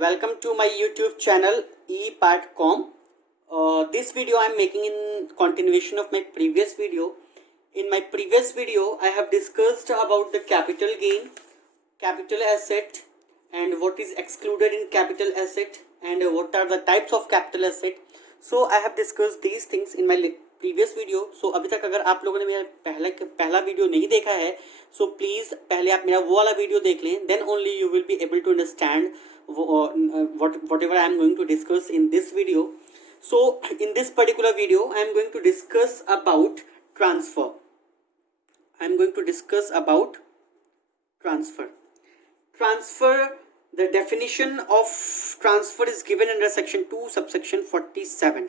Welcome to my YouTube channel ePartcom. This video I am making in continuation of my previous video. In my previous video, I have discussed about the capital gain, capital asset, and what is excluded in capital asset, and what are the types of capital asset. So I have discussed these things in my previous video. So अभी तक अगर आप लोगों ने मेरा पहला video नहीं देखा है, so please पहले आप मेरा वो वाला वीडियो देख लें. Then only you will be able to understand whatever I am going to discuss in this video. So in this particular video I am going to discuss about transfer. The definition of transfer is given under section 2 subsection 47.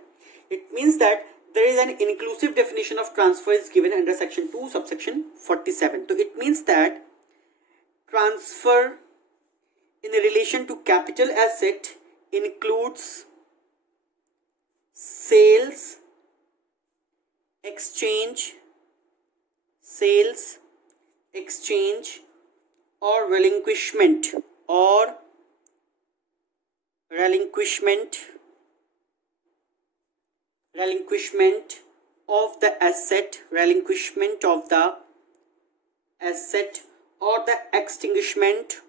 It means that there is an inclusive definition of transfer is given under section 2 subsection 47. So it means that transfer in relation to capital asset includes sales, exchange, or relinquishment of the asset, or the extinguishment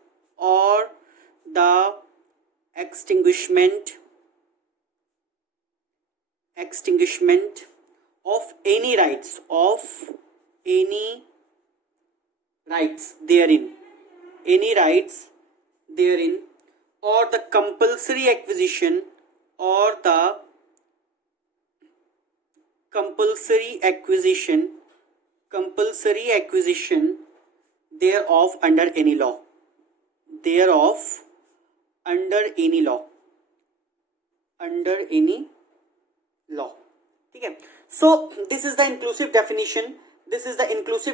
of any rights therein, or the compulsory acquisition thereof under any law. ठीक है. So this is the inclusive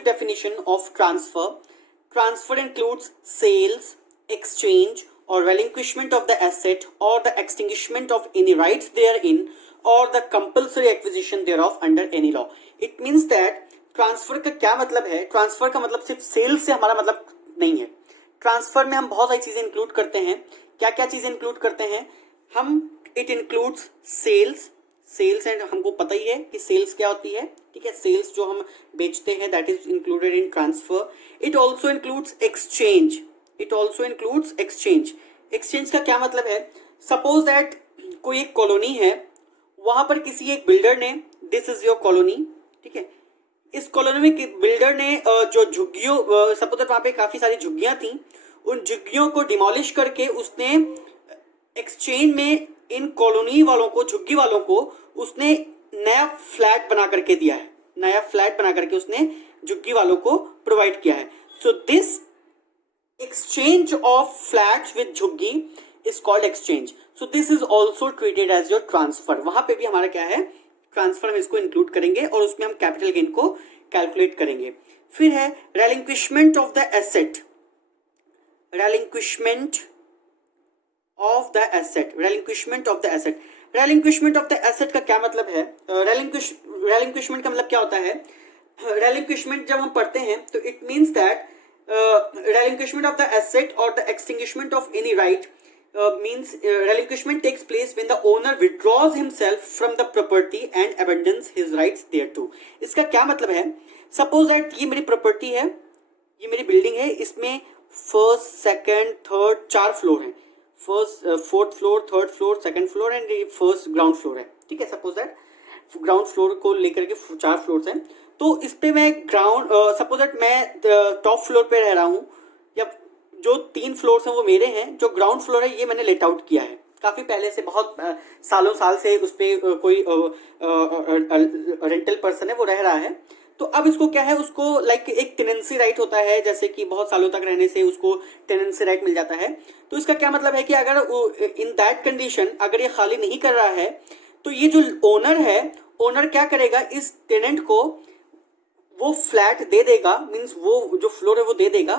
definition of transfer. Transfer includes sales, exchange, or relinquishment of the asset, or the extinguishment of any rights therein, or the compulsory acquisition thereof under any law. It means that transfer का क्या मतलब है? Transfer का मतलब सिर्फ sales से हमारा मतलब नहीं है. ट्रांसफर में हम बहुत सारी चीजें इंक्लूड करते हैं. क्या क्या चीजें इंक्लूड करते हैं हम? इट इंक्लूड्स सेल्स एंड हमको पता ही है कि सेल्स क्या होती है. ठीक है, सेल्स जो हम बेचते हैं that is included in transfer. It also includes exchange. Exchange का क्या मतलब है? सपोज दैट कोई एक कॉलोनी है, वहां पर किसी एक बिल्डर ने, दिस इज योर कॉलोनी, ठीक है, इस कॉलोनी में बिल्डर ने जो झुग्गियों, सपोज दैट वहां पे काफी सारी झुग्गियां थी, उन झुग्गियों को डिमोलिश करके उसने एक्सचेंज में इन कॉलोनी वालों को, झुग्गी वालों को उसने नया फ्लैट बना करके दिया है. उसने झुग्गी वालों को प्रोवाइड किया है. So this exchange of flats with झुग्गी is called exchange. So this is also treated as your transfer. वहां पे भी हमारा क्या है? ट्रांसफर में इसको इंक्लूड करेंगे और उसमें हम कैपिटल गेन को कैलकुलेट करेंगे. फिर है relinquishment of the asset. Relinquishment of the asset का क्या मतलब है? relinquishment का मतलब क्या होता है? relinquishment जब हम पढ़ते हैं तो it means that relinquishment of the asset or the extinguishment of any right means relinquishment takes place when the owner withdraws himself from the property and abandons his rights thereto. इसका क्या मतलब है? Suppose that ये मेरी property है, ये मेरी building है, इसमें फर्स्ट, सेकंड, थर्ड 4 फ्लोर हैं. Fourth floor, third floor, second floor and first ground floor है. ठीक है, सपोज दैट ग्राउंड फ्लोर को लेकर के 4 फ्लोर्स हैं. तो इस पे मैं सपोज दैट मैं टॉप फ्लोर पे रह रहा हूँ, या जो 3 फ्लोर्स हैं वो मेरे हैं, जो ग्राउंड फ्लोर है ये मैंने लेट आउट किया है काफी पहले से, बहुत साल से उस पे कोई रेंटल पर्सन है वो रह रहा है. तो अब इसको क्या है, उसको लाइक एक टेनेंसी राइट होता है, जैसे कि बहुत सालों तक रहने से उसको टेनेंसी राइट मिल जाता है. तो इसका क्या मतलब है कि अगर इन दैट कंडीशन अगर ये खाली नहीं कर रहा है तो ये जो ओनर क्या करेगा, इस टेनेंट को वो फ्लैट दे देगा, मीन्स वो जो फ्लोर है वो दे देगा.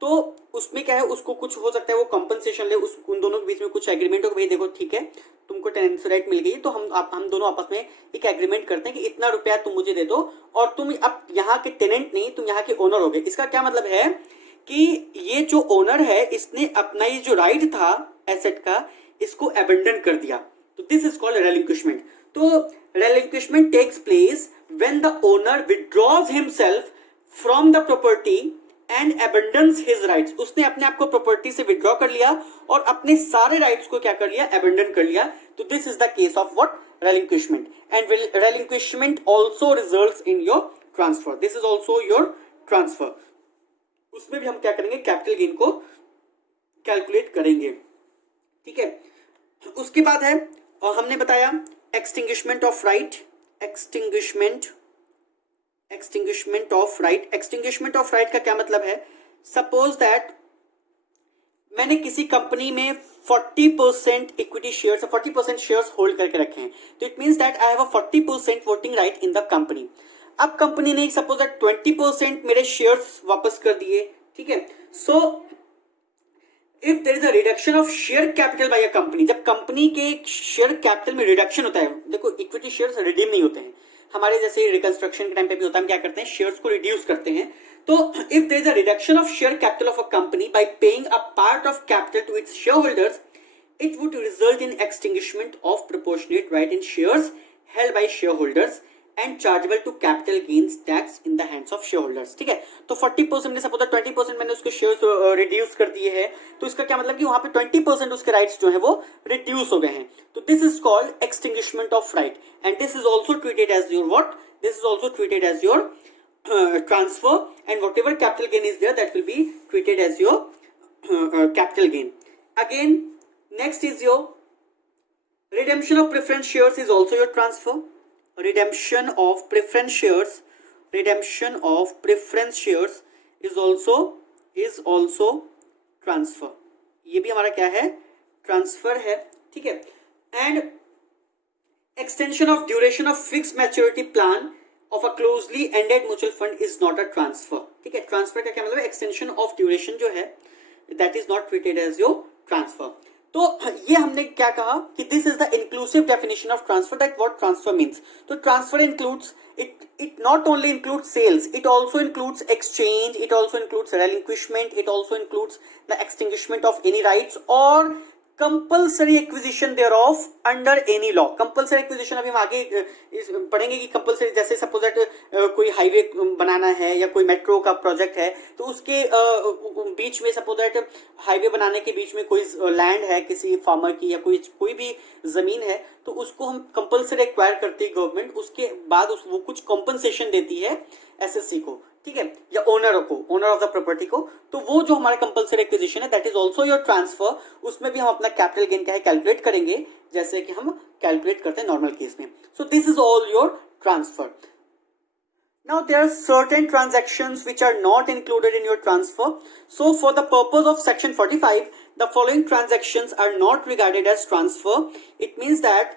तो उसमें क्या है, उसको कुछ हो सकता है वो कंपनसेशन ले, उन दोनों के बीच में कुछ एग्रीमेंट हो कि भाई देखो ठीक है तुमको टेनेंसी राइट मिल गई, तो हम दोनों आपस में एक एग्रीमेंट करते हैं कि इतना रुपया तुम मुझे दे दो और तुम अब यहाँ के टेनेंट नहीं, तुम यहाँ के ओनर हो गए. इसका क्या मतलब है कि ये जो ओनर है इसने अपना ये जो राइट था एसेट का इसको अबेंडन कर दिया, तो दिस इज कॉल्ड रेलिंक्विशमेंट। तो relinquishment takes place when the owner withdraws himself from the property and abandons his rights. उसने अपने आप को प्रॉपर्टी से विथड्रॉ कर लिया और अपने सारे राइट्स को क्या कर लिया, अबेंडन कर लिया। तो this is the case of what, relinquishment, and relinquishment also results in your transfer. This is also your transfer. उसमें भी हम क्या करेंगे, कैपिटल गेन को कैलकुलेट करेंगे, ठीक है। उसके बाद है, और हमने बताया extinguishment of right, extinguishment of right. Extinguishment of right का क्या मतलब है, सपोज दैट मैंने किसी कंपनी में 40% इक्विटी शेयर्स, 40% शेयर्स होल्ड करके रखे हैं, तो it means that I have a 40% voting right in the company. अब कंपनी ने सपोज दैट 20% मेरे शेयर्स वापस कर दिए, ठीक है। So if there is a reduction of share capital by a company, जब कंपनी के शेयर कैपिटल में रिडक्शन होता है, देखो इक्विटी शेयर्स रिडीम नहीं होते हैं हमारे, जैसे रिकंस्ट्रक्शन के टाइम पे भी होता है, हम क्या करते हैं, शेयर्स को रिड्यूस करते हैं। तो if there is a reduction of share capital of a company by paying a part of capital to its shareholders, it would result in extinguishment of proportionate right in shares held by shareholders and chargeable to capital gains tax in the hands of shareholders, ठीक है। तो 40% ने suppose 20% मैंने उसके shares reduce कर दिए हैं, तो इसका क्या मतलब कि वहां पे 20% उसके राइट्स जो है वो रिड्यूस हो गए हैं। तो this is called extinguishment of right, and this is also treated as your what, this is also treated as your transfer, and whatever capital gain is there, that will be treated as your capital gain. Again, next is your redemption of preference shares is also your transfer. Redemption of preference shares, redemption of preference shares is also transfer. ये भी हमारा क्या है, transfer है, ठीक है। And extension of duration of fixed maturity plan of a closely ended mutual fund is not a transfer, ठीक है। ट्रांसफर का क्या मतलब है, एक्सटेंशन ऑफ ड्यूरेशन जो है that is not treated as your transfer. तो ये हमने क्या कहा कि this is the inclusive definition of transfer, that what transfer means. तो transfer includes, it not only includes sales, it also includes exchange, it also includes relinquishment, it also includes the extinguishment of any rights or compulsory acquisition thereof under any law. Compulsory acquisition अभी हम आगे पढ़ेंगे कि compulsory, जैसे suppose that कोई highway बनाना है या कोई मेट्रो का प्रोजेक्ट है, तो उसके बीच में सपोज दैट हाईवे बनाने के बीच में कोई लैंड है किसी फार्मर की या कोई भी जमीन है, तो उसको हम कंपल्सरी एक्वायर करती है गवर्नमेंट, उसके बाद वो कुछ कॉम्पनसेशन देती है एसएससी को, ठीक है, या ओनर को, ओनर ऑफ द प्रॉपर्टी को। तो वो जो हमारा कंपल्सरी एक्विजिशन है that is also your transfer. उसमें भी हम अपना कैपिटल गेन क्या है कैलकुलेट करेंगे, जैसे कि हम कैलकुलेट करते हैं नॉर्मल केस में। सो this is all your transfer. Now there are certain transactions which are not included in your transfer. So for the purpose of section 45, the following transactions are not regarded as transfer. It means that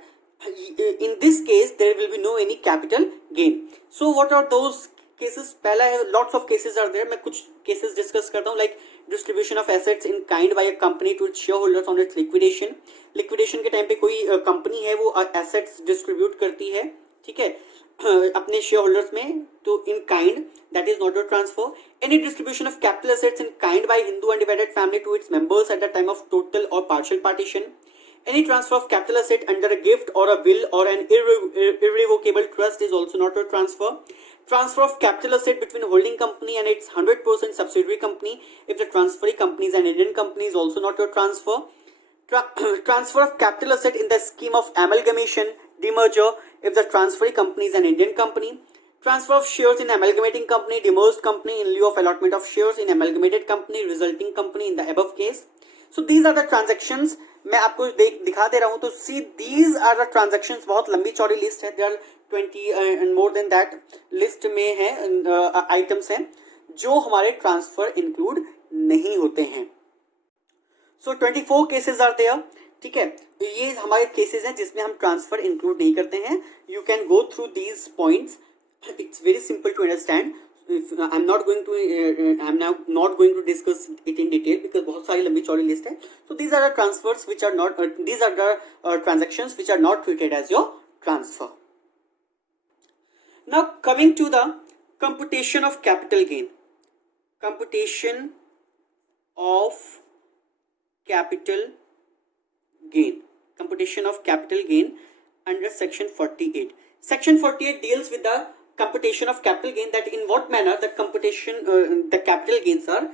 in this case there will be no any capital gain. So what are those cases? पहला है, lots of cases are there. मैं कुछ cases discuss करता हूँ, like distribution of assets in kind by a company to its shareholders on its liquidation. Liquidation के time पे कोई company है वो assets distribute करती है, ठीक है, अपने शेयर होल्डर्स में, तो in kind that is not your transfer. Any distribution of capital assets in kind by Hindu undivided family to its members at the time of total or partial partition. Any transfer of capital asset under a gift or a will or an irrevocable trust is also not a transfer. Transfer of capital asset between holding company and its 100% subsidiary company, if the transferee company is an Indian company, is also not your transfer. Transfer of capital asset in the scheme of amalgamation, demerger, if the transferee company is an Indian company. Transfer of shares in amalgamating company, demerged company in lieu of allotment of shares in amalgamated company, resulting company in the above case. So these are the transactions. मैं आपको दिखा दे रहा हूं. तो see these are the transactions. बहुत लंबी चौड़ी list है. There are 20 and more than that list में है आइटम्स हैं जो हमारे ट्रांसफर इंक्लूड नहीं होते हैं. सो 24 केसेस आर देयर. ठीक है, तो ये हमारे केसेस हैं जिसमें हम ट्रांसफर इंक्लूड नहीं करते हैं. You can go through these points. It's very simple to understand. I'm not going to discuss it in detail because बहुत सारी लंबी चौड़ी लिस्ट है. So these are the transfers which are not these are the transactions which are not treated as your transfer. Now coming to the computation of capital gain. Computation of capital gain, computation of capital gain under section 48. Section 48 deals with the computation of capital gain, that in what manner the computation the capital gains are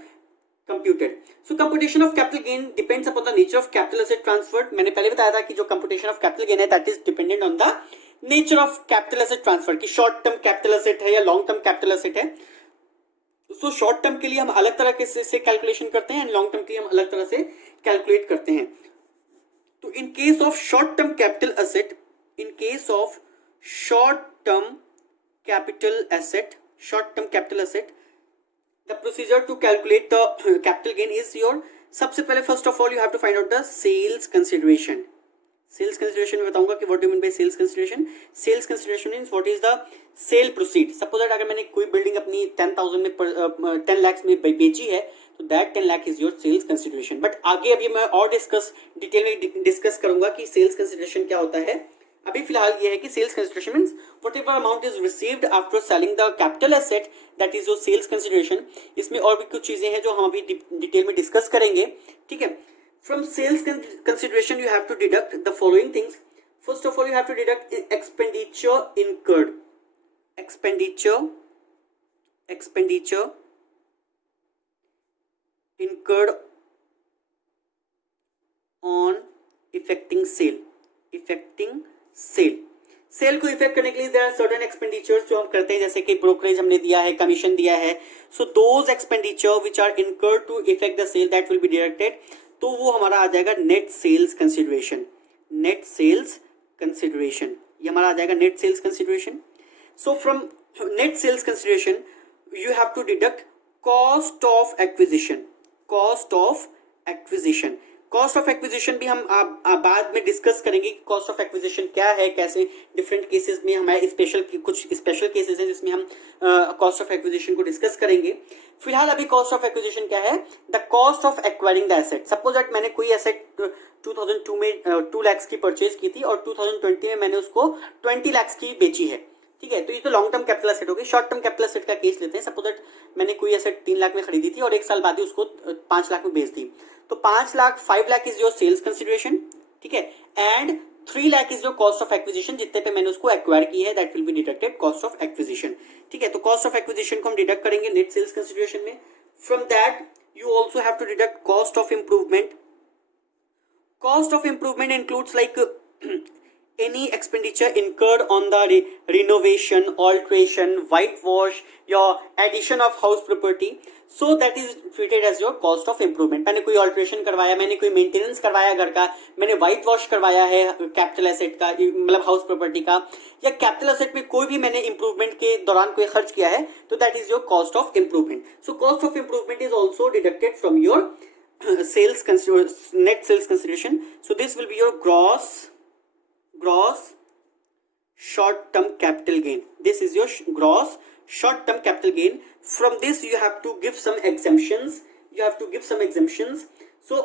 computed. So computation of capital gain depends upon the nature of capital asset transferred. मैंने पहले बताया था कि जो computation of capital gain है that is dependent on the nature of capital asset transfer, कि short term capital asset है या long term capital asset है. So short term के लिए हम अलग तरह से calculation करते हैं and long term के लिए हम अलग तरह से calculate करते हैं. तो in case of short term capital asset, in case of short term capital asset, the procedure to calculate the capital gain is your, सबसे पहले first of all you have to find out the sales consideration. Sales consideration में बताऊंगा कि what do you mean by sales consideration. Sales consideration means what is the sale proceed. Suppose that अगर मैंने कोई building अपनी 10,000 में 10 lakhs में बेची है तो that 10 lakh is your sales consideration. But आगे अभी मैं और डिटेल में डिस्कस करूंगा कि sales consideration क्या होता है. अभी फिलहाल ये है कि sales consideration means whatever amount is received after selling the capital asset, that is your sales consideration. इसमें और भी कुछ चीजें हैं जो हम अभी डिटेल में डिस्कस करेंगे. ठीक है. From sales consideration you have to deduct the following things. First of all you have to deduct expenditure incurred, expenditure incurred on effecting sale को इफेक्ट करने के लिए देयर आर सर्टेन एक्सपेंडिचर्स जो हम करते हैं, जैसे कि ब्रोकरेज हमने दिया है, कमीशन दिया है. So those expenditure which are incurred to effect the sale that will be deducted. तो वो हमारा आ जाएगा net sales consideration. Net sales consideration ये हमारा आ जाएगा net sales consideration. So from net sales consideration you have to deduct cost of acquisition. Cost of acquisition, cost of acquisition भी हम बाद में डिस्कस करेंगे. कॉस्ट ऑफ एक्विजिशन क्या है, कैसे डिफरेंट केसेस में हमारे कुछ स्पेशल केसेस हैं जिसमें हम कॉस्ट ऑफ एक्विजिशन को डिस्कस करेंगे. फिलहाल अभी कॉस्ट ऑफ एक्विजिशन क्या है, the cost of acquiring the asset. Suppose that मैंने कोई एसेट 2002 में 2 lakhs की परचेज की थी और 2020 में मैंने उसको 20 lakhs की बेची है. ठीक है. तो ये तो लॉन्ग टर्म कैपिटल एसेट हो गई. शॉर्ट टर्म कैपिटल एसेट का केस लेते हैं. सपोज दैट मैंने कोई एसेट 3 लाख में खरीदी थी और 1 साल बाद ही उसको 5 लाख में बेच दी. तो 5 lakh is your sales consideration. ठीक है. And 3 lakh is your cost of acquisition, जितने पे मैंने उसको एक्वायर की है that will be deducted cost of acquisition. ठीक है. तो कॉस्ट ऑफ एक्विजिशन को हम डिडक्ट करेंगे नेट सेल्स कंसिडरेशन में. From that you also have to deduct cost of improvement. Cost of improvement includes like any expenditure incurred on the renovation, alteration, whitewash, your addition of house property, so that is treated as your cost of improvement. मैंने कोई alteration करवाया, मैंने कोई maintenance करवाया घर का, मैंने whitewash करवाया है capital asset का, मतलब house property का, या capital asset में कोई भी मैंने improvement के दौरान कोई खर्च किया है, तो that is your cost of improvement. So cost of improvement is also deducted from your net sales consideration. So this will be your gross short term capital gain. This is your gross short term capital gain. From this you have to give some exemptions. So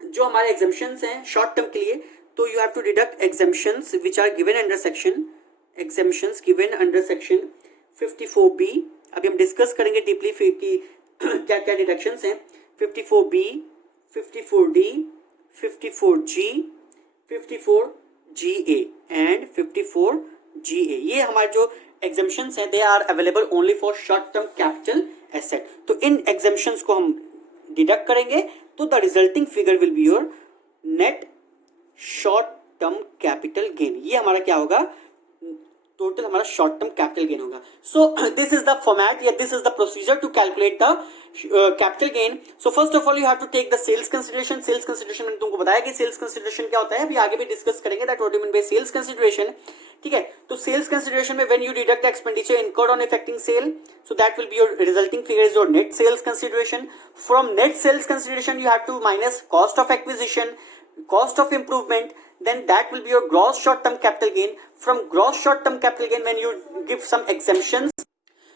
जो हमारे exemptions हैं short term के लिए, तो you have to deduct exemptions which are given under section 54B. अभी हम discuss करेंगे deeply कि क्या क्या डिडक्शंस हैं. 54B, 54D, 54G, 54GA and 54GA. ये हमारे जो एग्जेम्पशंस हैं they are available only for short term capital asset. तो इन एग्जेम्पशंस को हम डिडक्ट करेंगे तो the resulting figure will be your net short term capital gain. ये हमारा क्या होगा, टोटल हमारा शॉर्ट टर्म कैपिटल गेन होगा. So this is the format या this is the procedure to calculate the capital gain. So first of all you have to take the sales consideration. Sales consideration मैंने तुमको बताया कि sales consideration क्या होता है, अभी आगे भी डिस्कस करेंगे that what you mean by sales consideration. ठीक है. तो सेल्स कंसिडरेशन में when you deduct expenditure incurred on effecting sale, so that will be your resulting figure is your net sales consideration. From net sales consideration you have to minus cost of acquisition, cost of improvement, then that will be your gross short term capital gain. From gross short term capital gain, when you give some exemptions,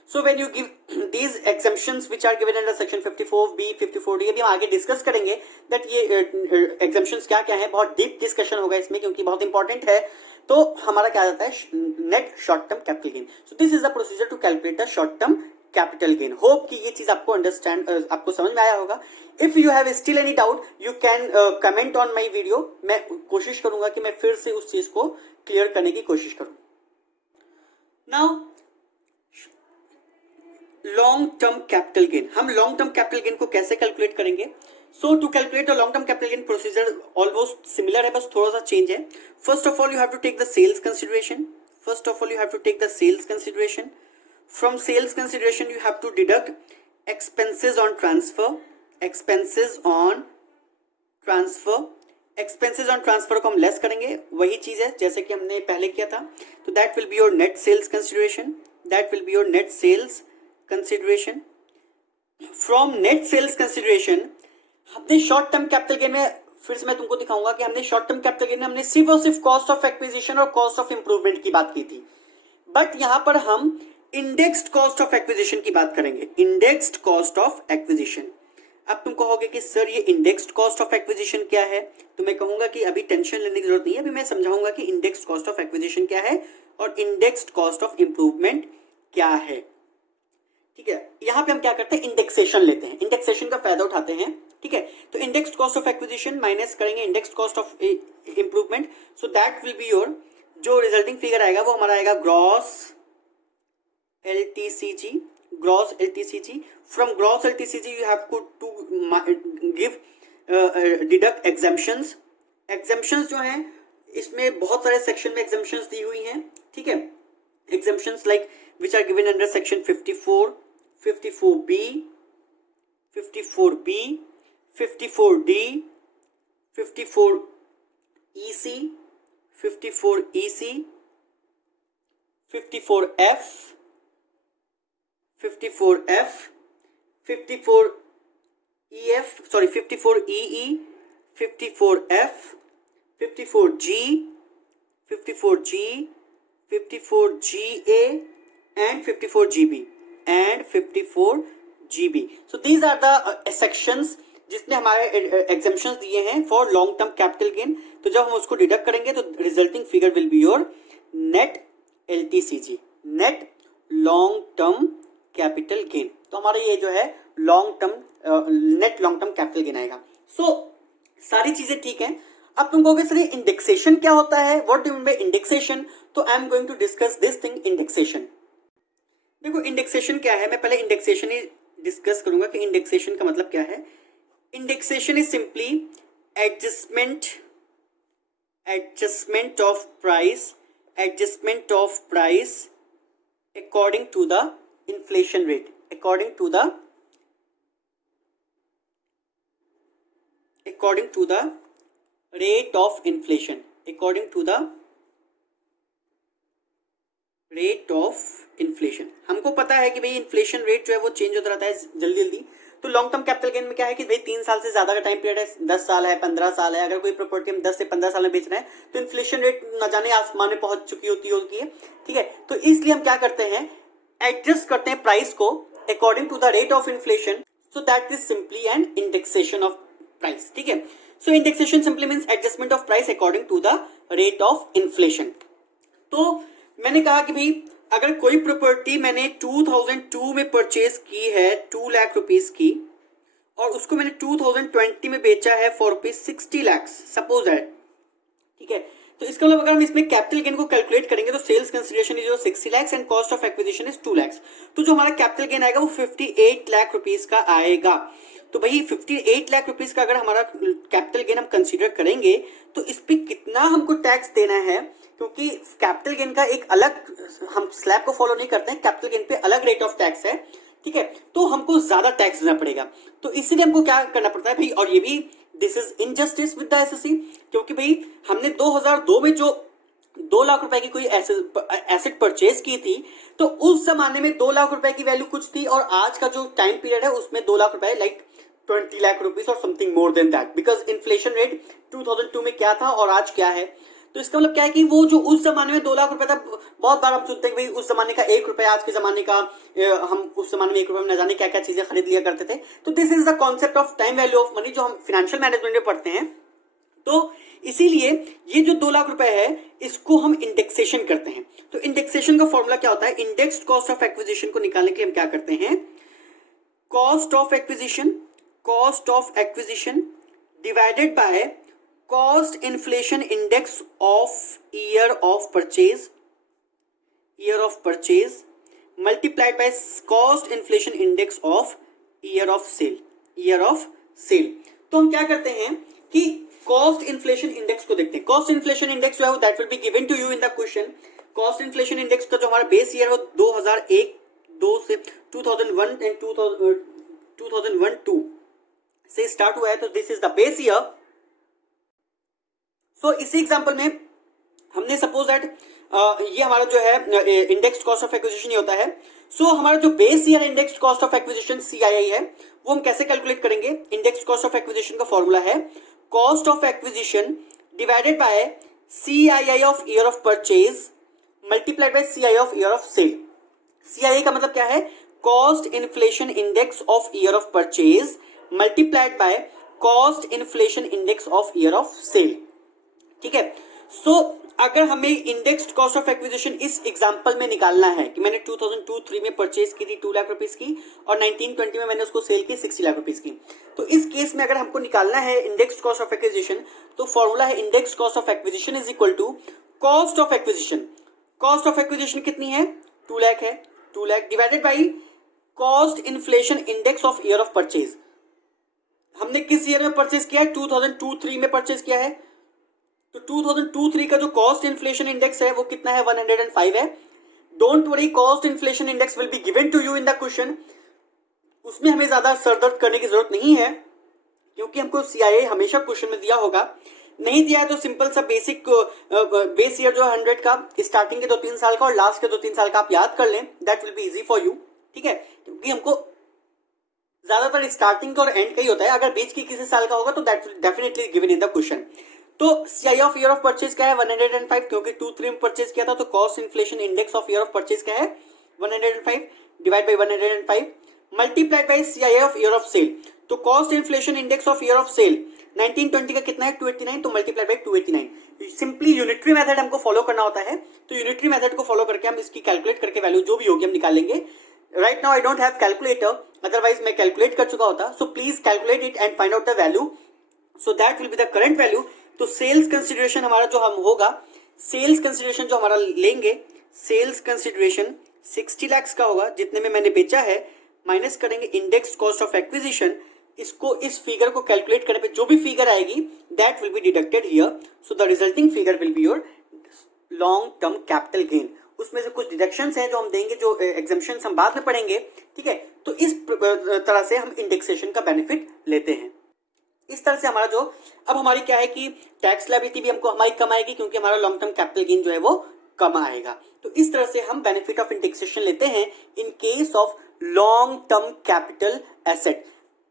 so when you give these exemptions which are given under section 54B, 54D, अभी हम आगे discuss करेंगे that ये exemptions क्या क्या है, बहुत deep discussion होगा इसमें क्योंकि बहुत इंपॉर्टेंट है. तो हमारा क्या आता है net short term capital gain. So this is the procedure to calculate the short term capital gain. Hope कि ये चीज आपको आपको समझ में आया होगा। If you have still any doubt you can comment on my video. मैं कोशिश करूंगा कि मैं फिर से उस चीज को क्लियर करने की कोशिश करूं। Now long term capital gain, हम लॉन्ग टर्म कैपिटल गेन को कैसे कैलकुलेट करेंगे? So to calculate the long term capital gain procedure almost similar है, बस थोड़ा सा चेंज है। First of all you have to take the sales consideration. From sales consideration you have to deduct expenses on transfer को हम less करेंगे, वही चीज है जैसे कि हमने पहले किया था। तो that will be your net sales consideration. From net sales consideration हमने शॉर्ट टर्म कैपिटल गेन में, फिर से मैं तुमको दिखाऊंगा कि हमने शॉर्ट टर्म कैपिटल गेन में हमने सिर्फ और सिर्फ कॉस्ट ऑफ एक्विजिशन और कॉस्ट ऑफ इंप्रूवमेंट की बात की थी, बट यहां पर हम इंडेक्स्ड कॉस्ट ऑफ एक्विजिशन की बात करेंगे। Indexed cost of acquisition. अब तुम कहोगे कि सर ये इंडेक्स्ड कॉस्ट ऑफ एक्विजिशन क्या है? तो मैं कहूंगा कि अभी टेंशन लेने की जरूरत नहीं है, अभी मैं समझाऊंगा कि इंडेक्स्ड कॉस्ट ऑफ एक्विजिशन क्या है और इंडेक्स्ड कॉस्ट ऑफ इंप्रूवमेंट क्या है। ठीक है, यहां पे हम क्या करते हैं, इंडेक्सेशन लेते हैं, इंडेक्सेशन का फायदा उठाते हैं। ठीक है, तो indexed cost of acquisition minus करेंगे indexed cost of improvement, so that will be your, जो रिजल्टिंग फिगर आएगा वो हमारा आएगा gross LTCG। From gross LTCG you have to give deduct exemptions जो हैं इसमें बहुत सारे सेक्शन में exemptions दी हुई हैं। ठीक है, exemptions like which are given under section 54, 54B, 54B, 54D, 54EC, 54EC, 54F, 54F, 54EF, sorry 54EE, 54F, 54G, 54G, 54GA and 54GB and 54GB. So these are the sections जिसमें हमारे exemptions दिए हैं for long term capital gain. तो जब हम उसको deduct करेंगे तो resulting figure will be your net LTCG, net long term capital gain. तो हमारा ये जो है long term net long term capital gain आएगा। सो सारी चीजें ठीक हैं। अब तुम कहोगे सर इंडेक्सेशन क्या होता है, what do you mean by indexation? तो I am going to discuss this thing, indexation. देखो इंडेक्सेशन क्या है, मैं पहले इंडेक्सेशन ही डिस्कस करूंगा कि इंडेक्सेशन का मतलब क्या है। Indexation is simply adjustment of price according to the inflation rate, according to the rate of inflation, हमको पता है कि भाई इन्फ्लेशन रेट जो है वो चेंज होता रहता है जल्दी जल्दी। तो लॉन्ग टर्म कैपिटल गेन में क्या है कि भाई 3 साल से ज्यादा का टाइम पीरियड है, 10 साल है, 15 साल है, अगर कोई प्रॉपर्टी हम 10 से 15 साल में बेच रहे हैं तो इन्फ्लेशन रेट न जाने आसमान में पहुंच चुकी होती है। ठीक है, तो इसलिए हम क्या करते हैं, एडजस्ट करते हैं प्राइस को according to the rate of inflation. So that is simply an indexation of price. ठीक है, so indexation simply means adjustment of price according to the rate of inflation. तो मैंने कहा कि भाई अगर कोई प्रॉपर्टी मैंने 2002 में परचेज की है 2 लाख रुपीस की और उसको मैंने 2020 में बेचा है for rupees 60 lakh suppose that. ठीक है, तो इसका मतलब अगर हम इसमें कैपिटल गेन को कैलकुलेट करेंगे तो sales consideration is 60 lakh and cost of acquisition is 2 lakh. तो जो हमारा कैपिटल गेन आएगा वो 58 लाख रुपीस का आएगा। तो भाई 58 लाख रुपीस का अगर हमारा कैपिटल गेन हम कंसीडर करेंगे तो इस पे कितना हमको टैक्स देना है, क्योंकि कैपिटल गेन का एक अलग, हम स्लैब को फॉलो नहीं करते हैं, कैपिटल गेन पे अलग रेट ऑफ टैक्स है। ठीक है, तो हमको ज्यादा टैक्स देना पड़ेगा। तो इसीलिए हमको क्या करना पड़ता है भाई, और ये भी this is injustice with the assessee, क्योंकि भाई हमने 2002 में जो 2 लाख रुपए की कोई एसेट परचेज की थी तो उस जमाने में 2 लाख रुपए की वैल्यू कुछ थी और आज का जो टाइम पीरियड है उसमें 2 लाख रुपए लाइक 20 लाख रुपीस और something more than that, because inflation rate 2002 में क्या था और आज क्या है। तो इसका मतलब क्या है कि वो जो उस जमाने में 2 लाख रुपए था, बहुत बार हम सुनते हैं कि भाई उस जमाने का 1 रुपया आज के जमाने का, हम उस जमाने में 1 रुपये में न जाने क्या क्या चीजें खरीद लिया करते थे। तो this is the concept of time value of money जो हम फाइनेंशियल मैनेजमेंट में पढ़ते हैं। तो इसीलिए ये जो 2 लाख रुपए है इसको हम इंडेक्सेशन करते हैं। तो इंडेक्सेशन का फॉर्मूला क्या होता है, इंडेक्स्ड कॉस्ट ऑफ एक्विजिशन को निकालने के लिए हम क्या करते हैं, cost of acquisition divided by cost inflation index of year of purchase multiplied by cost inflation index of year of sale. तो हम क्या करते हैं कि कॉस्ट इन्फ्लेशन इंडेक्स को देखते हैं। कॉस्ट इन्फ्लेशन इंडेक्स जो है that will be given to you in the question. Cost inflation index का जो हमारा बेस ईयर है वो 2001 से 2001 एंड 2001-2 से स्टार्ट हुआ है, तो this is the base year. So इसी एग्जांपल में हमने सपोज दैट ये हमारा जो है इंडेक्स कॉस्ट ऑफ एक्विजिशन ही होता है। सो हमारा जो base year index cost of acquisition CII है वो हम कैसे कैलकुलेट करेंगे, इंडेक्स कॉस्ट ऑफ एक्विजिशन का फॉर्मूला है cost of acquisition divided by CII of year of purchase multiplied by CII of year of sale. CII का मतलब क्या है, cost inflation index of year of purchase multiplied by cost inflation index of year of sale. ठीक है। सो अगर हमें indexed cost of acquisition इस एग्जांपल में निकालना है कि मैंने 2002-03 में परचेज की थी 2 लाख रुपीस की और 19-20 में मैंने उसको सेल की 60 लाख रुपीस की, तो इस केस में अगर हमको निकालना है इंडेक्स्ड कॉस्ट ऑफ एक्विजिशन तो फॉर्मूला है indexed cost of acquisition is equal to cost of acquisition. Cost of acquisition कितनी है, 2 लाख है, 2 lakh divided by cost inflation index of year of purchase. हमने किस ईयर में परचेज किया है, 2002-03 में परचेज किया है, तो 2002-03 का जो कॉस्ट इन्फ्लेशन इंडेक्स है वो कितना है, 105 है। Don't worry, cost inflation index will be given to you in the question. उसमें हमें ज्यादा सरदर्द करने की जरूरत नहीं है क्योंकि हमको CII हमेशा क्वेश्चन में दिया होगा। नहीं दिया है तो सिंपल सा बेसिक बेस ईयर जो 100 का स्टार्टिंग के 2-3 साल का और लास्ट के 2-3 साल का आप याद कर लें, that will be easy for you. ठीक है, क्योंकि हमको ज्यादातर स्टार्टिंग का और एंड का ही होता है, अगर बीच की किसी साल का होगा तो that will definitely given in the question. तो CII of year of purchase क्या है, 105, क्योंकि 2-3 में परचेज किया था, तो cost inflation index of year of purchase क्या है, 105 divide by 105 multiplied by CII of year of sale. तो cost inflation index of year of sale 1920 का कितना है, 289, तो multiplied by 289। Simply unitary method हमको फॉलो करना होता है, तो यूनिटरी मेथड को फॉलो करके हम इसकी कैलकुलेट करके वैल्यू जो भी होगी हम निकालेंगे। Right now I don't have calculator, otherwise मैं कैलकुलेट कर चुका होता। So please calculate it and find out the value, so that will be the current value. तो सेल्स कंसिडरेशन हमारा जो हम होगा, सेल्स कंसिडरेशन जो हमारा लेंगे, सेल्स कंसिडरेशन 60 लाख का होगा जितने में मैंने बेचा है, माइनस करेंगे इंडेक्स कॉस्ट ऑफ एक्विजिशन। इसको इस फिगर को कैलकुलेट करने पे जो भी फिगर आएगी that will be deducted here. So the resulting figure will be your long term capital gain. उसमें से कुछ डिडक्शंस हैं जो हम देंगे, जो एग्जम्पशंस हम बाद में पढ़ेंगे। ठीक है, तो इस तरह से हम इंडेक्सेशन का बेनिफिट लेते हैं। इस तरह से हमारा जो अब हमारी क्या है कि टैक्स लायबिलिटी भी हमको हमारी कम आएगी क्योंकि हमारा लॉन्ग टर्म कैपिटल गेन जो है वो कम आएगा। तो इस तरह से हम बेनिफिट ऑफ इंडेक्सेशन लेते हैं in case of long term capital asset.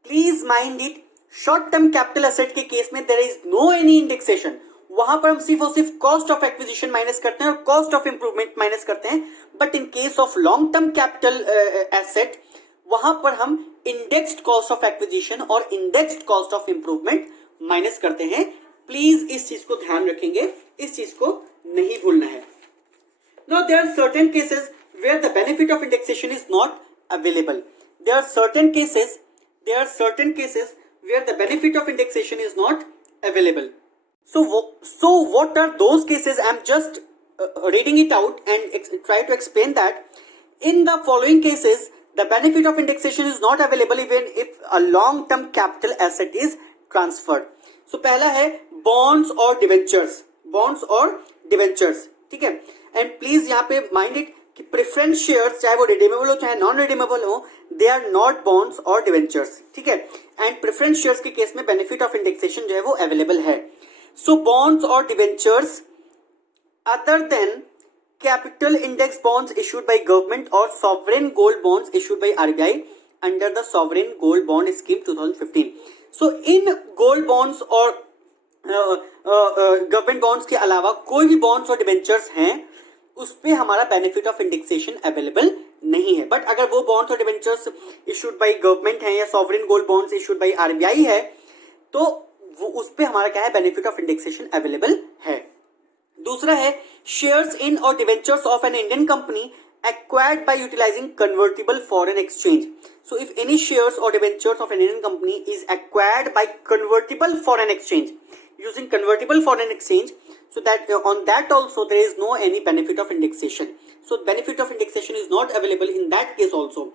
Please mind it, short term capital asset के केस में there is no any indexation. वहां पर हम सिर्फ और सिर्फ कॉस्ट ऑफ एक्विजिशन माइनस करते हैं और कॉस्ट ऑफ इंप्रूवमेंट माइनस करते हैं। But in case of long term capital asset वहां पर हम इंडेक्स्ड कॉस्ट ऑफ एक्विजिशन और indexed cost of improvement minus करते हैं। प्लीज इस चीज को ध्यान रखेंगे, इस चीज को नहीं भूलना है। Now there are certain cases where the benefit of indexation is not available. There are certain cases where the benefit of indexation is not available. So what are those cases? I'm just reading it out and try to explain that. In the following cases, the benefit of indexation is not available even if a long-term capital asset is transferred. So पहला है bonds or debentures, ठीक है। And please यहाँ पे mind it कि preference shares चाहे वो redeemable हो चाहे नॉन रिडीमेबल हो, दे आर नॉट बॉन्ड्स और डिवेंचर्स, ठीक है। एंड प्रेफरेंस शेयर्स के केस में बेनिफिट ऑफ इंडेक्सेशन जो है वो अवेलेबल है। सो बॉन्ड्स और debentures other than capital index bonds issued by government और sovereign gold bonds issued by RBI under the sovereign gold bond scheme 2015। So in gold bonds और government bonds के अलावा कोई भी बॉन्ड्स और debentures हैं उस पे हमारा बेनिफिट ऑफ इंडेक्सेशन अवेलेबल नहीं है। बट अगर वो बॉन्ड्स और डिवेंचर्स इशूड बाय गवर्नमेंट है या sovereign gold bonds issued by RBI है तो वो उस पे हमारा क्या है, बेनिफिट ऑफ इंडेक्सेशन अवेलेबल है। दूसरा है शेयर्स इन और debentures of an Indian company acquired by utilizing convertible foreign exchange. So if any shares or debentures of an Indian company is acquired by convertible foreign exchange, using convertible foreign exchange, so that on that also there is no any benefit of indexation. So benefit of indexation is not available in that case also.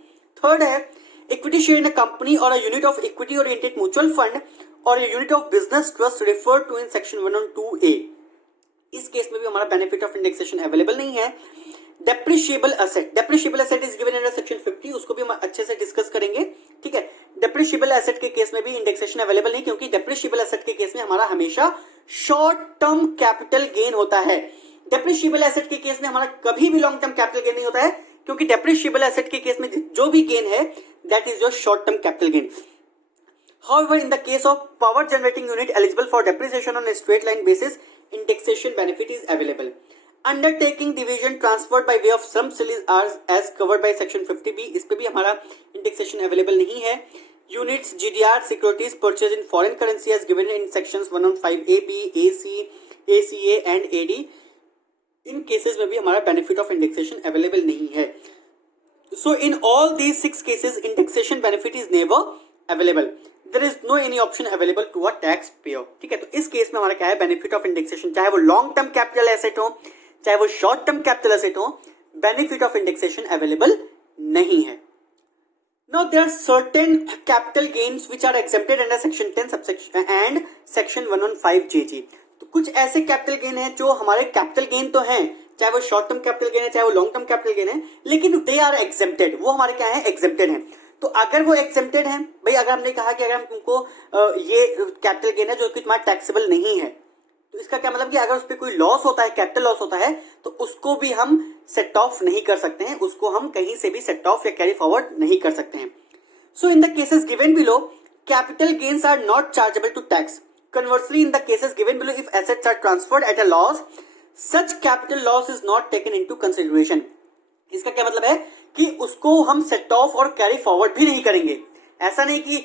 Third है equity share in a company or a unit of equity oriented mutual fund or a unit of business trust referred to in section 112A. इस case में भी हमारा benefit of indexation available नहीं है। Depreciable asset is given under section 50, उसको भी हम अच्छे से डिस्कस करेंगे, ठीक है। डेप्रिशिएबल एसेट के केस में भी इंडेक्सेशन अवेलेबल नहीं, क्योंकि डेप्रिशिएबल एसेट के केस में हमारा हमेशा शॉर्ट टर्म कैपिटल गेन होता है। डेप्रिशिएबल एसेट के केस में हमारा कभी भी लॉन्ग टर्म कैपिटल गेन नहीं होता है, क्योंकि डेप्रिशिएबल एसेट के केस में जो भी गेन है that is your short term capital gain. However, in the case of power generating unit eligible for depreciation on a straight line basis, indexation benefit is available. Undertaking division transferred by way of sum series are as covered by section 50B, इस पे भी हमारा indexation available नहीं है। Units, GDR, securities purchased in foreign currency as given in sections 115A, B, AC, ACA and AD, in cases में भी हमारा benefit of indexation available नहीं है। So in all these 6 cases, indexation benefit is never available. There is no any option available to a tax payer, ठीक है। तो इस case में हमारा क्या है, बेनिफिट ऑफ इंडेक्सेशन, चाहे वो लॉन्ग टर्म कैपिटल एसेट हो चाहे वो शॉर्ट टर्म कैपिटल एसेट हो, बेनिफिट ऑफ इंडेक्सेशन अवेलेबल नहीं है। Now there are certain capital gains which are exempted under section 10 subsection and section 115JG। तो कुछ ऐसे कैपिटल गेन है जो हमारे कैपिटल गेन तो हैं, चाहे वो शॉर्ट टर्म कैपिटल गेन है चाहे वो लॉन्ग टर्म कैपिटल गेन है, लेकिन दे आर एग्जेम्प्टेड, वो हमारे क्या है, एग्जेम्प्टेड है। तो अगर वो एग्जेम्प्टेड है भाई, अगर हमने कहा कि अगर हम तुमको ये कैपिटल गेन है जो कि तुम्हारा टैक्सेबल नहीं है, तो इसका क्या मतलब कि अगर उस पर कोई लॉस होता है, कैपिटल लॉस होता है, तो उसको भी हम सेट ऑफ नहीं कर सकते हैं, उसको हम कहीं से भी सेट ऑफ या कैरी फॉरवर्ड नहीं कर सकते हैं। So in the cases given below, capital gains are not chargeable to tax. Conversely, in the cases given below, if assets are transferred at a loss, such capital loss is not taken into consideration. इसका क्या मतलब है कि उसको हम set of और carry forward भी नहीं करेंगे। ऐसा नहीं कि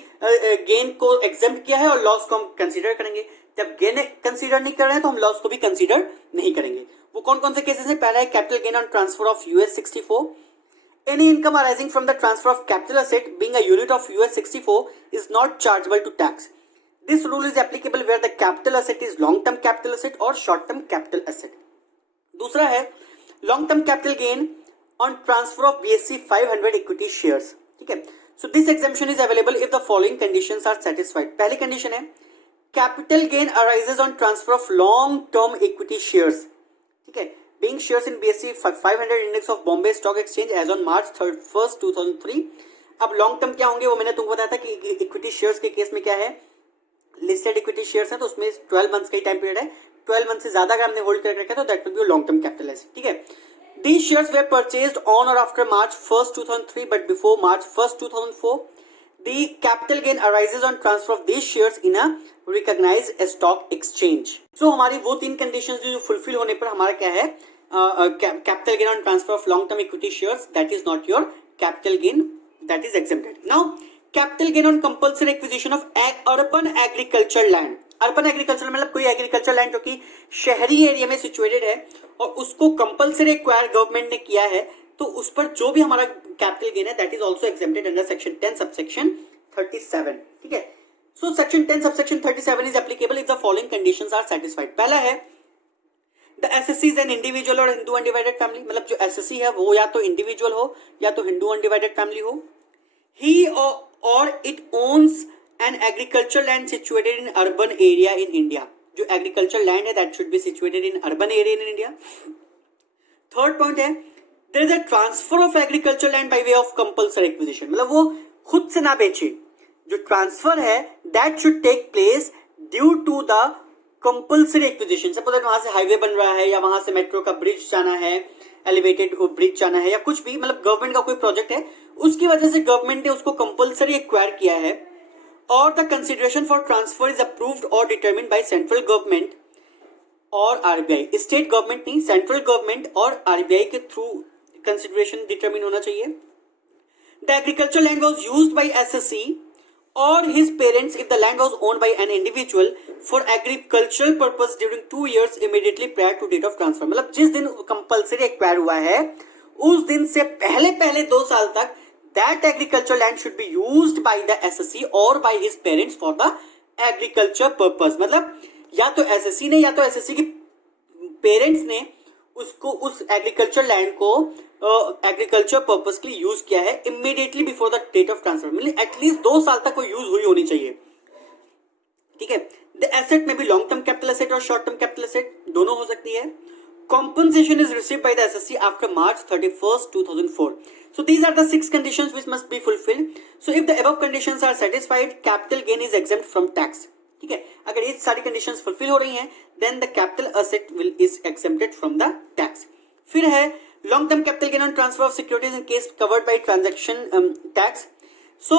गेन को एग्जेम्प्ट किया है और लॉस को हम कंसीडर करेंगे। जब गेन कंसीडर नहीं कर रहे हैं तो हम लॉस को भी कंसीडर नहीं करेंगे। वो कौन कौन से केसेस हैं? पहला है capital gain on transfer of US 64। Any income arising from the transfer of capital asset being a unit of US 64 is not chargeable to tax. This rule is applicable where the capital asset is long-term capital asset or short-term capital asset. दूसरा है long-term capital gain on transfer of BSE 500 equity shares. ठीक है, so this exemption is available if the following conditions are satisfied. पहली condition है capital gain arises on transfer of long-term equity shares. ठीक है, being shares in BSE 500 index of Bombay Stock Exchange as on March 31st 2003. अब long term क्या होंगे वो मैंने तुमको बताया था कि इक्विटी शेयर्स के केस में क्या है, लिस्टेड इक्विटी शेयर्स है तो उसमें 12 मंथ्स का ही टाइम पीरियड है। 12 मंथ से ज्यादा अगर हमने होल्ड करके रखा है तो that will be long term capital asset. ठीक है, these shares were purchased on or after March 1st 2003 but before March 1st 2004। The capital gain arises on transfer of these shares in a recognised stock exchange. So हमारी वो 3 conditions जो fulfil होने पर हमारा क्या है, capital gain on transfer of long term equity shares, that is not your capital gain, that is accepted. Now capital gain on compulsory acquisition of urban agriculture land. Urban agriculture मतलब कोई agriculture land जो कि शहरी area में situated है और उसको compulsory acquire government ने किया है, तो उस पर जो भी हमारा कैपिटल गेन है that is also exempted under section 10 subsection 37। ठीक है, so section 10 subsection 37 is applicable if the following conditions are satisfied. पहला है the SSC is an individual और हिंदू अनडिवाइडेड फैमिली, मतलब जो एसएससी है वो या तो इंडिविजुअल हो या तो हिंदू अनडिवाइडेड फैमिली हो। ही or it owns an agricultural land situated in urban area in India. जो agricultural land है that should be situated in urban area in India. Third point है there is a transfer of agricultural land by way of compulsory acquisition, मतलब वो खुद से ना बेचे, जो ट्रांसफर है that should take place due to the compulsory acquisition। Suppose वहां से हाईवे बन रहा है या वहां से मेट्रो का ब्रिज जाना है, एलिवेटेड ब्रिज जाना है या कुछ भी, मतलब गवर्नमेंट का कोई प्रोजेक्ट है, उसकी वजह से गवर्नमेंट ने उसको कंपल्सरी एक्वायर किया है और the consideration for transfer is approved और डिटरमिन्ड बाय सेंट्रल गवर्नमेंट और आरबीआई। स्टेट गवर्नमेंट नहीं, सेंट्रल गवर्नमेंट और आरबीआई के थ्रू कंसिडरेशन डिटरमिन होना चाहिए। The agriculture land was used by SSC और his parents if the land was owned by an individual for agricultural purpose during 2 years immediately prior to date of transfer। मतलब जिस दिन compulsory acquire हुआ है उस दिन से पहले पहले 2 साल तक that agricultural land should be used by the SSC or by his parents for the agriculture purpose। मतलब या तो SSC ने या तो SSC की पेरेंट्स ने उसको उस एग्रीकल्चर लैंड को एग्रीकल्चर पर्पस के लिए यूज किया है immediately before the date of transfer. मतलब एटलीस्ट 2 साल तक वो यूज हुई होनी चाहिए। ठीक है, द एसेट में भी लॉन्ग टर्म कैपिटल एसेट और शॉर्ट टर्म कैपिटल एसेट दोनों हो सकती है। Compensation is received by the SSC after March 31st, 2004. So these are the 6 conditions which must be fulfilled. So if the above conditions are satisfied, capital gain is exempt from tax. ठीक है, अगर ये सारी conditions fulfil हो रही हैं then the capital asset will is exempted from the tax. फिर है long term capital gain on transfer of securities in case covered by transaction tax. So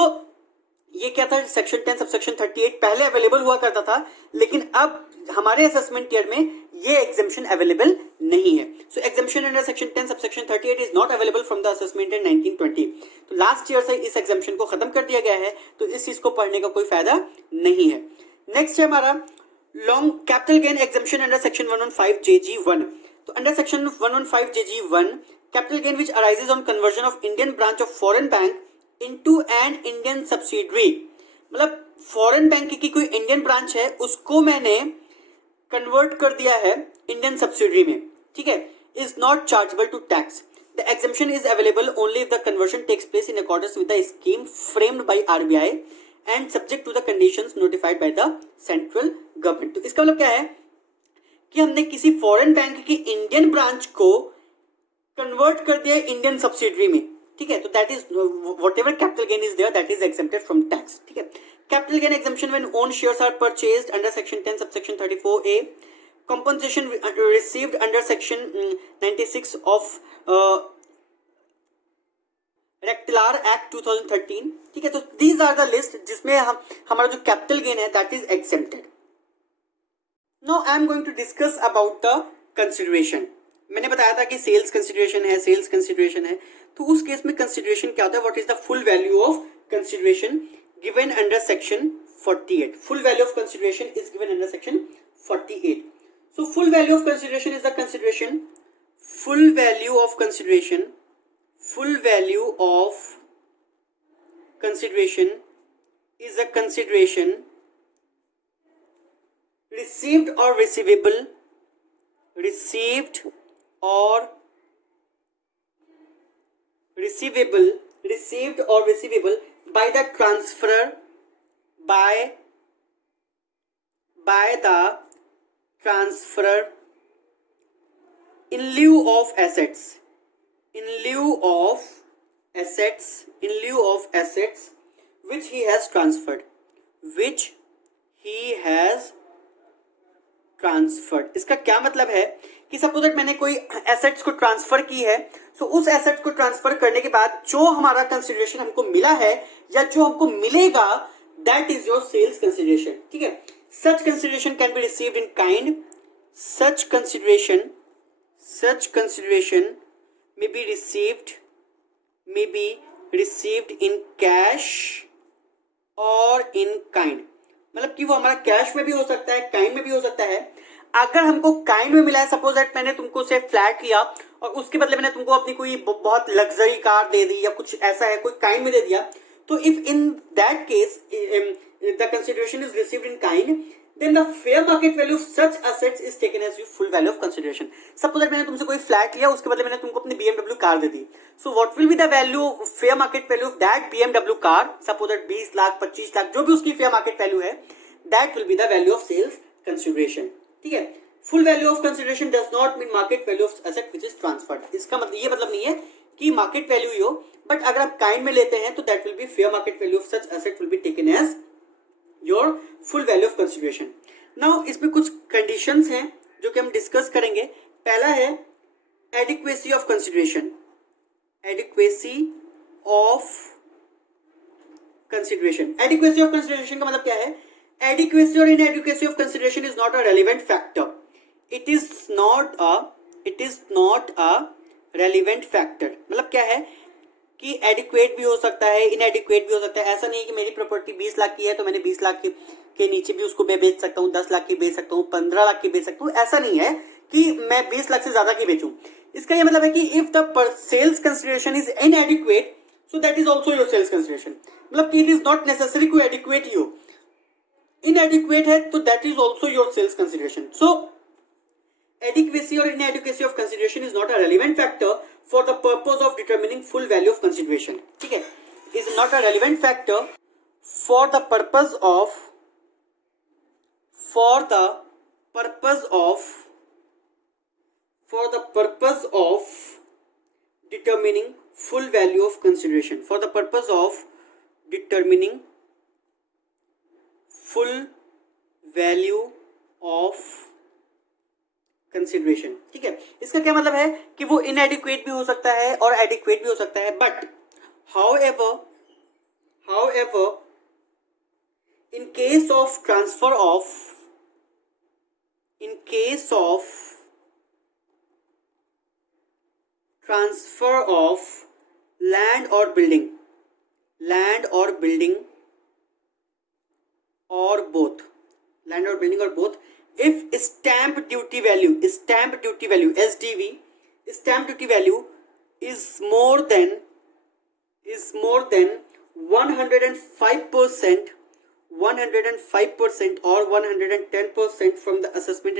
ये क्या था, सेक्शन 10 सबसेक्शन 38 पहले अवेलेबल हुआ करता था, लेकिन अब हमारे असेसमेंट ईयर में ये एग्जेम्पशन अवेलेबल नहीं है। So exemption under section 10 subsection 38 is not available from the assessment in 1920। तो लास्ट ईयर से इस एग्जेम्पशन को खत्म कर दिया गया है, तो इस चीज को पढ़ने का कोई फायदा नहीं है। नेक्स्ट है हमारा long capital gain exemption under section 115 JG1। तो under section 115 JG1 capital gain which arises on conversion of Indian branch of foreign bank into an Indian subsidiary. मतलब फॉरेन बैंक की कोई इंडियन ब्रांच है उसको मैंने convert कर दिया है इंडियन सब्सिडरी में, ठीक है, is not chargeable to tax. The exemption is available only if the conversion takes place in accordance with the scheme framed by RBI and subject to the conditions notified by the central government. तो इसका मतलब क्या है कि हमने किसी foreign bank की Indian branch को कन्वर्ट कर दिया इंडियन सब्सिडरी में, ठीक है, तो that is whatever capital gain is there that is exempted from tax. ठीक है, capital gain exemption when own shares are purchased under section 10 subsection 34A। compensation received under section 96 of रेक्टिलार act 2013। ठीक है, तो दीज आर द लिस्ट जिसमें हम हमारा जो कैपिटल गेन है that is exempted. Now I am going to discuss about the consideration. मैंने बताया था कि सेल्स कंसिडरेशन है, सेल्स कंसिडरेशन है, तो उस केस में कंसिडरेशन क्या होता है, what is the full value of consideration given under section 48। Full value of consideration is given under section 48। So full value of consideration is the consideration, full value of consideration, full value of consideration is a consideration received or receivable, received or receivable, received or receivable by the transferor, by the transferor in lieu of assets, in lieu of assets, in lieu of assets which he has transferred, which he has transferred। इसका क्या मतलब है कि suppose that मैंने कोई assets को transfer की है, सो उस एसेट्स को ट्रांसफर करने के बाद जो हमारा कंसिडरेशन हमको मिला है या जो हमको मिलेगा that is your sales consideration. ठीक है, such consideration can be received in kind, such consideration may be received in cash or in kind। मतलब कि वो हमारा कैश में भी हो सकता है, काइंड में भी हो सकता है। अगर हमको काइंड में मिला है, सपोज दैट मैंने तुमको से फ्लैट लिया और उसके बदले मैंने तुमको अपनी कोई बहुत लग्जरी कार दे दी या कुछ ऐसा है, कोई काइंड में दे दिया, तो if in that case the consideration is received in kind then the fair market value of such assets is taken as full value of consideration। Suppose that मैंने तुमसे कोई फ्लैट लिया, उसके बदले मैंने तुमको अपनी BMW कार दे दी, so what will be the value, fair market value of that BMW car, suppose that 20 lakh 25 lakh जो भी उसकी fair market value है, that will be the value of sales consideration। ठीक है, full value of consideration does not mean market value of asset which is transferred। इसका मतलब ये मतलब नहीं है कि market value ही हो, बट अगर आप काइंड में लेते हैं तो that will be fair market value of such asset will be taken as your full value of consideration। now इसमें कुछ conditions हैं जो कि हम डिस्कस करेंगे। पहला है adequacy of consideration, adequacy of consideration। adequacy of consideration का मतलब क्या है, adequacy or inadequacy of consideration is not a relevant factor, it is not a relevant factor। मतलब क्या है, कि एडिक्वेट भी हो सकता है, इनएडिक्वेट भी हो सकता है। ऐसा नहीं है कि मेरी प्रॉपर्टी 20 लाख की है तो मैंने 20 लाख के नीचे भी उसको मैं बेच सकता हूँ, 10 लाख की बेच सकता हूँ, 15 लाख की बेच सकता हूँ। ऐसा नहीं है कि मैं 20 लाख से ज्यादा की बेचूं। इसका ये मतलब है कि if the sales consideration is inadequate so that is also your sales consideration. मतलब कि it is not necessary to adequate you, inadequate है तो that is also your sales consideration. So adequacy or inadequacy of consideration is not a relevant factor for the purpose of determining full value of consideration. ठीक है, is not a relevant factor for the purpose of for the purpose of determining full value of consideration, for the purpose of determining full value of consideration. ठीक है, इसका क्या मतलब है कि वो इनएडिक्वेट भी हो सकता है और एडिक्वेट भी हो सकता है। But however in case of transfer of land और बिल्डिंग और both if stamp duty value SDV stamp duty value is more than 105% or 110% from the assessment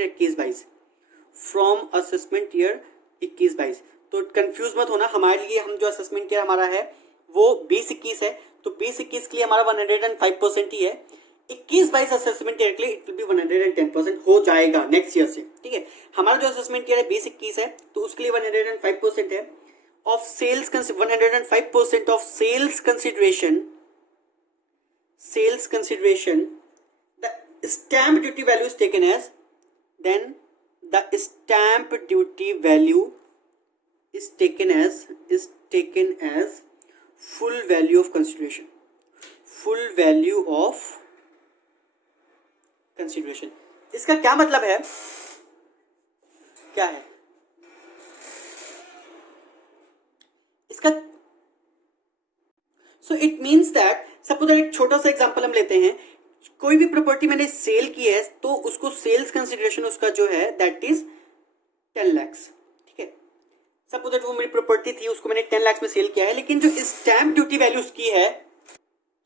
year 21-22 तो कंफ्यूज मत होना, हमारे लिए हम जो असेसमेंट ईयर हमारा है वो 20-21 है, तो 20-21 के लिए हमारा 105% ही है। 21-22 असेसमेंट ईयर के लिए इट विल बी 110% हो जाएगा नेक्स्ट ईयर से। ठीक है, हमारा जो असेसमेंट ईयर है 20-21 है तो उसके लिए 105% है of sales 105% of sales consideration the stamp duty value is taken as then the stamp duty value is taken as full value of consideration, इसका क्या मतलब है, क्या है इसका? So it means that suppose एक छोटा सा एग्जांपल हम लेते हैं, कोई भी प्रॉपर्टी मैंने सेल की है तो उसको सेल्स कंसिडरेशन उसका जो है that is 10 lakh. Suppose that वो मेरी प्रॉपर्टी थी उसको मैंने 10 लाख में सेल किया है, लेकिन जो स्टैम्प ड्यूटी वैल्यू उसकी है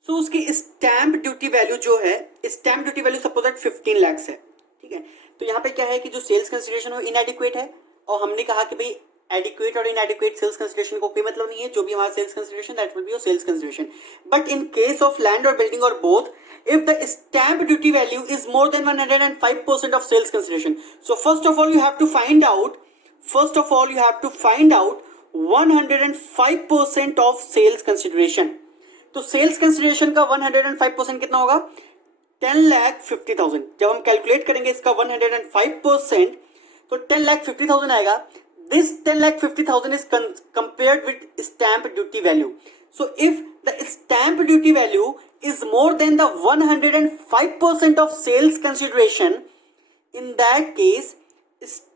सो उसकी स्टैम्प ड्यूटी वैल्यू जो है सपोज दैट 15 लाख है। ठीक है, तो यहाँ पे क्या है कि जो सेल्स कंसिडरेशन वो इनएडिक्वेट है और हमने कहा कि भाई एडिक्वेट और इनएडिक्वेट सेल्स कंसिडरेशन को कोई मतलब नहीं है, जो भी हमारा sales consideration that will be your sales consideration. But in case of land और बिल्डिंग और both if the stamp duty value is more than 105% of sales consideration, so first of all you have to find out 105% of sales consideration। तो sales consideration का 105% कितना होगा? 10,50,000। जब हम calculate करेंगे इसका 105% तो 10,50,000 आएगा। This 10,50,000 is compared with stamp duty value. So if the stamp duty value is more than the 105% of sales consideration, in that case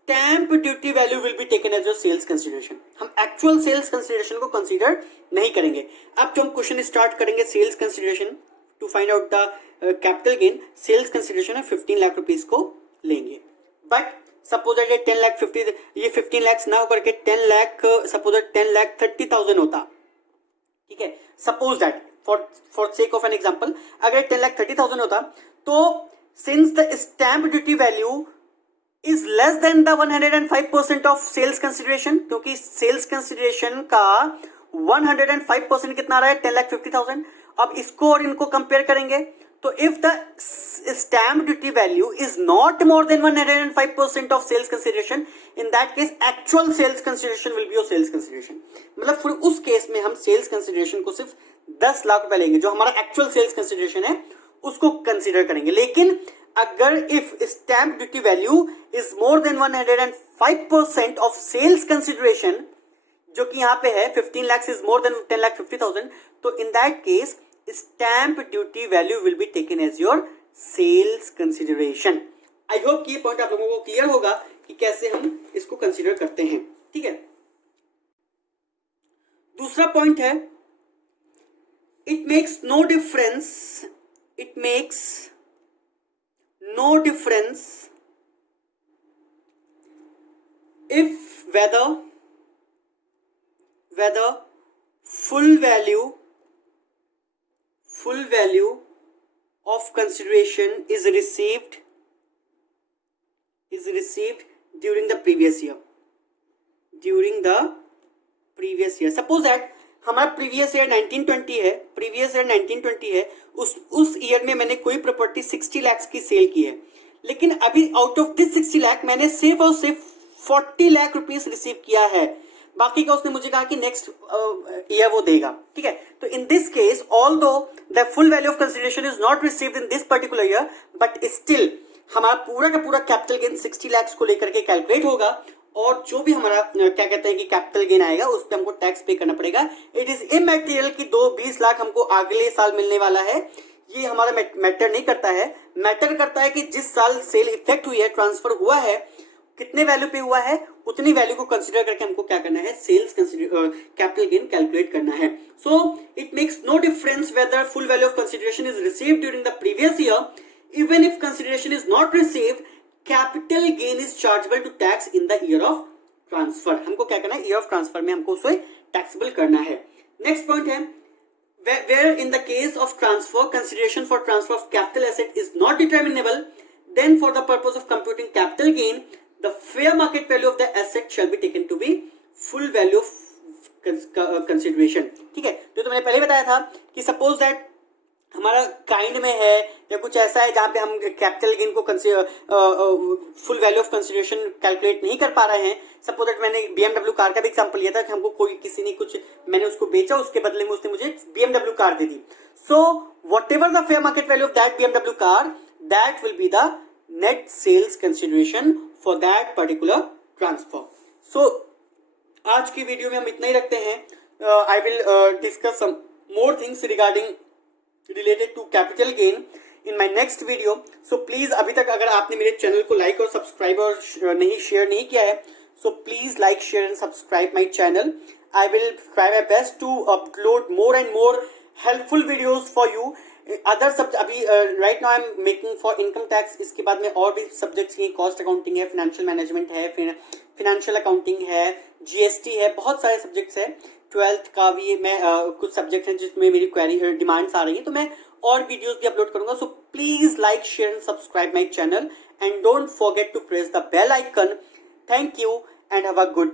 stamp duty value will be taken as your sales consideration. हम actual sales consideration को consider नहीं करेंगे। अब जो हम question start करेंगे sales consideration to find out the capital gain, sales consideration है 15 lakh rupees को लेंगे। बट सपोज ये 15 लाख ना होकर के 10,30,000 होता। ठीक है, suppose that for sake of an example अगर 10,30,000 होता तो since the stamp duty value is less than the 105% of sales consideration, क्योंकि सेल्स कंसिडरेशन का 105% कितना रहा है? 10,50,000। अब इसको और इनको कंपेयर करेंगे तो if the stamp duty value is not more than 105% of sales consideration, in that case actual sales consideration will be your sales consideration. मतलब फिर उस केस में हम सेल्स कंसिडरेशन को सिर्फ 10 लाख रुपए लेंगे, जो हमारा एक्चुअल सेल्स कंसिडरेशन है उसको कंसिडर करेंगे। लेकिन अगर if stamp duty value is more than 105% of sales consideration, जो कि यहां पे है 15 लाख इज मोर देन 10,50,000, तो in that case stamp duty value will be taken as your sales consideration. I hope कि ये पॉइंट आप लोगों को क्लियर होगा कि कैसे हम इसको कंसिडर करते हैं। ठीक है, दूसरा पॉइंट है, it makes no difference, it makes no difference if whether full value of consideration is received during the previous year. Suppose that हमारा प्रीवियस ईयर 1920 है, उस ईयर में मैंने कोई प्रॉपर्टी 60 लाख की सेल की है, लेकिन अभी आउट ऑफ दिस 60 लाख मैंने सिर्फ और सिर्फ 40 लाख रुपीस रिसीव किया है, बाकी का उसने मुझे कहा कि नेक्स्ट ईयर वो देगा, ठीक है। तो in this case although the full value of consideration is not received in this particular year, but still हमारा पूरा का पूरा कैपिटल गेन 60 लाख को लेकर के कैलकुलेट होगा, और जो भी हमारा क्या कहते हैं कि कैपिटल गेन आएगा उस पर हमको टैक्स पे करना पड़ेगा। इट इज इमैटेरियल कि 20 लाख हमको अगले साल मिलने वाला है, ये हमारा मैटर नहीं करता है। मैटर करता है कि जिस साल सेल इफेक्ट हुई है, ट्रांसफर हुआ है, कितने वैल्यू पे हुआ है, उतनी वैल्यू को कंसीडर करके हमको क्या करना है, सेल्स कैपिटल गेन कैलकुलेट करना है। So it makes no difference whether full value of consideration is received during the previous year, even if consideration is not received, capital gain is chargeable to tax in the year of transfer. हमको क्या करना है, year of transfer में हमको उसे taxable करना है। Next point है, where in the case of transfer, consideration for transfer of capital asset is not determinable, then for the purpose of computing capital gain, the fair market value of the asset shall be taken to be full value of consideration। ठीक है, तो मैंने पहले बताया था कि suppose that हमारा kind में है या कुछ ऐसा है जहां पे हम कैपिटल गेन को full value of consideration calculate नहीं कर पा रहे हैं। सपोज दैट मैंने BMW कार का भी एग्जांपल लिया था कि हमको कोई किसी ने कुछ, मैंने उसको बेचा, उसके बदले में उसने मुझे BMW कार दे दी। So what the fair market value of that BMW car, that will be the net sales consideration for that particular transfer. So आज की वीडियो में हम इतना ही रखते हैं। I will discuss some more things regarding related to capital gain in my next video. So please, अभी तक अगर आपने मेरे चैनल को लाइक और सब्सक्राइब और शेयर नहीं किया है, so please like, share and subscribe my channel. I will try my best to upload more and more helpful videos for you. Other subject अभी right now I am making for income tax, इसके बाद में और भी subjects हैं, cost accounting है, financial management है, financial accounting है, GST है, बहुत सारे सब्जेक्ट्स हैं। 12th का भी मैं कुछ सब्जेक्ट हैं जिसमें मेरी क्वेरी डिमांड्स आ रही है, तो मैं और वीडियोस भी अपलोड करूंगा। So please like, share and subscribe my channel and don't forget to press the bell icon. Thank you and have a good